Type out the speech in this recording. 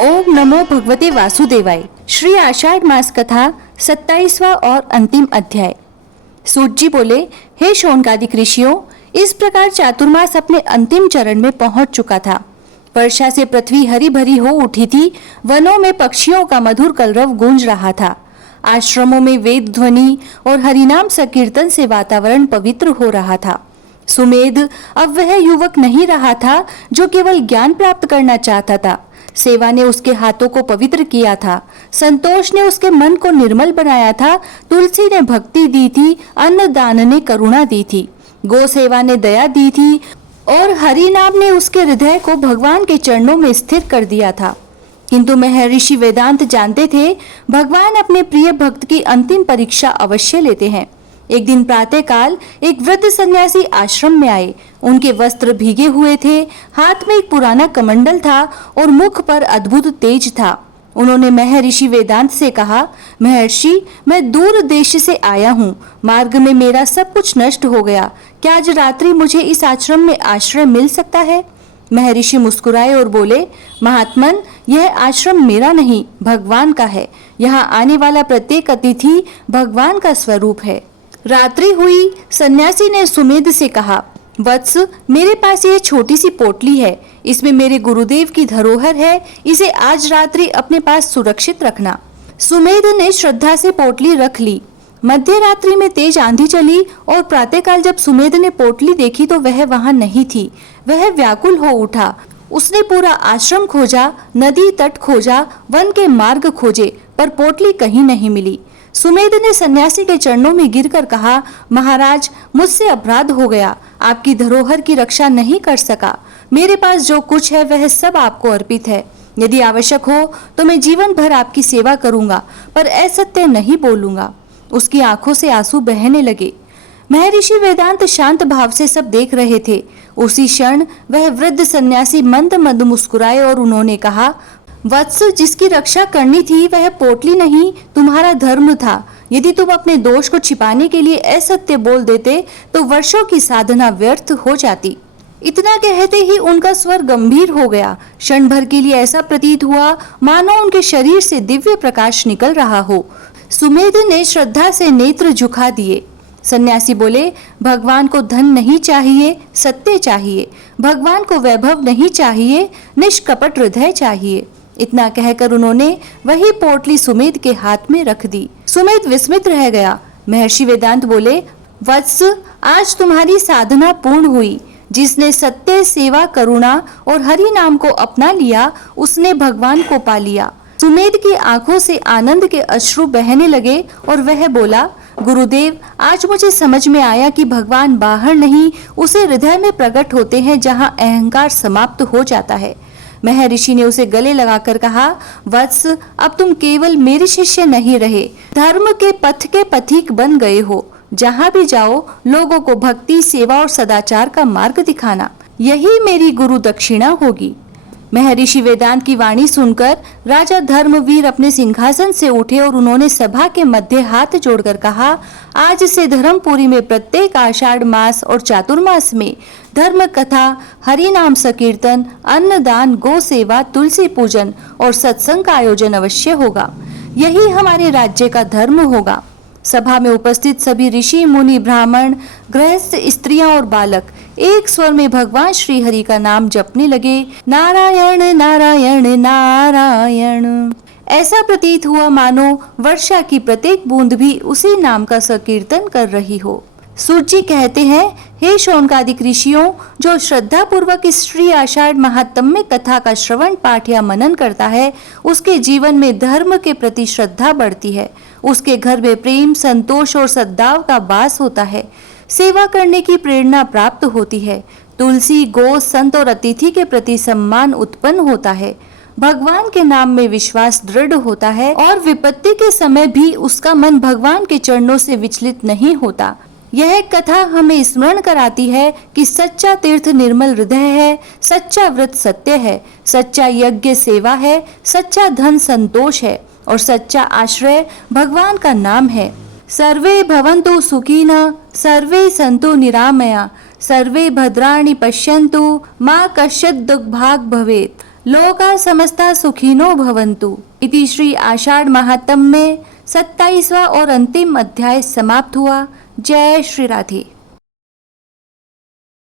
ओम नमो भगवते वासुदेवाय। श्री आषाढ़ मास कथा 27वां और अंतिम अध्याय। सूत जी बोले, हे शौनकादिक ऋषियों, इस प्रकार चातुर्मास अपने अंतिम चरण में पहुंच चुका था। वर्षा से पृथ्वी हरी भरी हो उठी थी। वनों में पक्षियों का मधुर कलरव गूंज रहा था। आश्रमों में वेद ध्वनि और हरिनाम संकीर्तन से वातावरण पवित्र हो रहा था। सुमेध अब वह युवक नहीं रहा था जो केवल ज्ञान प्राप्त करना चाहता था। सेवा ने उसके हाथों को पवित्र किया था, संतोष ने उसके मन को निर्मल बनाया था, तुलसी ने भक्ति दी थी, अन्नदान ने करुणा दी थी, गो सेवा ने दया दी थी और हरि नाम ने उसके हृदय को भगवान के चरणों में स्थिर कर दिया था। किंतु महर्षि वेदांत जानते थे, भगवान अपने प्रिय भक्त की अंतिम परीक्षा अवश्य लेते हैं। एक दिन प्रातःकाल एक वृद्ध सन्यासी आश्रम में आए। उनके वस्त्र भीगे हुए थे, हाथ में एक पुराना कमंडल था और मुख पर अद्भुत तेज था। उन्होंने महर्षि वेदांत से कहा, महर्षि, मैं दूर देश से आया हूँ। मार्ग में मेरा सब कुछ नष्ट हो गया। क्या आज रात्रि मुझे इस आश्रम में आश्रय मिल सकता है? महर्षि मुस्कुराए और बोले, महात्मन, यह आश्रम मेरा नहीं, भगवान का है। यहाँ आने वाला प्रत्येक अतिथि भगवान का स्वरूप है। रात्रि हुई। सन्यासी ने सुमेध से कहा, वत्स, मेरे पास यह छोटी सी पोटली है। इसमें मेरे गुरुदेव की धरोहर है। इसे आज रात्रि अपने पास सुरक्षित रखना। सुमेध ने श्रद्धा से पोटली रख ली। मध्य रात्रि में तेज आंधी चली और प्रातःकाल जब सुमेध ने पोटली देखी तो वह वहां नहीं थी। वह व्याकुल हो उठा। उसने पूरा आश्रम खोजा, नदी तट खोजा, वन के मार्ग खोजे, पर पोटली कहीं नहीं मिली। सुमेध ने सन्यासी के चरणों में गिरकर कहा, महाराज, मुझसे अपराध हो गया। आपकी धरोहर की रक्षा नहीं कर सका। मेरे पास जो कुछ है वह सब आपको अर्पित है। यदि आवश्यक हो तो मैं जीवन भर आपकी सेवा करूंगा, पर असत्य नहीं बोलूंगा। उसकी आंखों से आंसू बहने लगे। महर्षि वेदांत शांत भाव से सब देख रहे थे। उसी क्षण वह वृद्ध सन्यासी मंद मंद मुस्कुराए और उन्होंने कहा, वत्स, जिसकी रक्षा करनी थी वह पोटली नहीं, तुम्हारा धर्म था। यदि तुम अपने दोष को छिपाने के लिए असत्य बोल देते तो वर्षों की साधना व्यर्थ हो जाती। इतना कहते ही उनका स्वर गंभीर हो गया। क्षण भर के लिए ऐसा प्रतीत हुआ मानो उनके शरीर से दिव्य प्रकाश निकल रहा हो। सुमेध ने श्रद्धा से नेत्र झुका दिए। सन्यासी बोले, भगवान को धन नहीं चाहिए, सत्य चाहिए। भगवान को वैभव नहीं चाहिए, निष्कपट हृदय चाहिए। इतना कहकर उन्होंने वही पोटली सुमेध के हाथ में रख दी। सुमेध विस्मित रह गया। महर्षि वेदांत बोले, वत्स, आज तुम्हारी साधना पूर्ण हुई। जिसने सत्य, सेवा, करुणा और हरि नाम को अपना लिया, उसने भगवान को पा लिया। सुमेध की आंखों से आनंद के अश्रु बहने लगे और वह बोला, गुरुदेव, आज मुझे समझ में आया कि भगवान बाहर नहीं, उसे हृदय में प्रकट होते हैं, जहाँ अहंकार समाप्त हो जाता है। महर्षि ने उसे गले लगाकर कहा, वत्स, अब तुम केवल मेरे शिष्य नहीं रहे, धर्म के पथ के पथिक बन गए हो। जहाँ भी जाओ लोगों को भक्ति, सेवा और सदाचार का मार्ग दिखाना, यही मेरी गुरु दक्षिणा होगी। महर्षि वेदांत की वाणी सुनकर राजा धर्मवीर अपने सिंहासन से उठे और उन्होंने सभा के मध्य हाथ जोड़कर कहा, आज से धर्मपुरी में प्रत्येक आषाढ़ मास और चातुर्मास में धर्म कथा, हरि नाम संकीर्तन, अन्नदान, गो सेवा, तुलसी पूजन और सत्संग का आयोजन अवश्य होगा। यही हमारे राज्य का धर्म होगा। सभा में उपस्थित सभी ऋषि, मुनि, ब्राह्मण, गृहस्थ, स्त्रियां और बालक एक स्वर में भगवान श्री हरि का नाम जपने लगे, नारायण नारायण नारायण। ऐसा प्रतीत हुआ मानो वर्षा की प्रत्येक बूंद भी उसी नाम का संकीर्तन कर रही हो। सूत जी कहते हैं, हे शौनकादिक ऋषियों, जो श्रद्धा पूर्वक इस श्री आषाढ़ महात्म्य कथा का श्रवण, पाठ या मनन करता है, उसके जीवन में धर्म के प्रति श्रद्धा बढ़ती है। उसके घर में प्रेम, संतोष और सद्भाव का वास होता है। सेवा करने की प्रेरणा प्राप्त होती है। तुलसी, गो, संत और अतिथि के प्रति सम्मान उत्पन्न होता है। भगवान के नाम में विश्वास दृढ़ होता है और विपत्ति के समय भी उसका मन भगवान के चरणों से विचलित नहीं होता। यह कथा हमें स्मरण कराती है कि सच्चा तीर्थ निर्मल हृदय है, सच्चा व्रत सत्य है, सच्चा यज्ञ सेवा है, सच्चा धन संतोष है और सच्चा आश्रय भगवान का नाम है। सर्वे भवन्तु सुखिनः, सर्वे सन्तु निरामया, सर्वे भद्राणि पश्यन्तु, मा कश्चित् दुर्भाग् भवेत्। लोका समस्ता सुखिनो भवन्तु इति श्री आषाढ़ महात्म्य में 27वां और अंतिम अध्याय समाप्त हुआ। जय श्री राधे।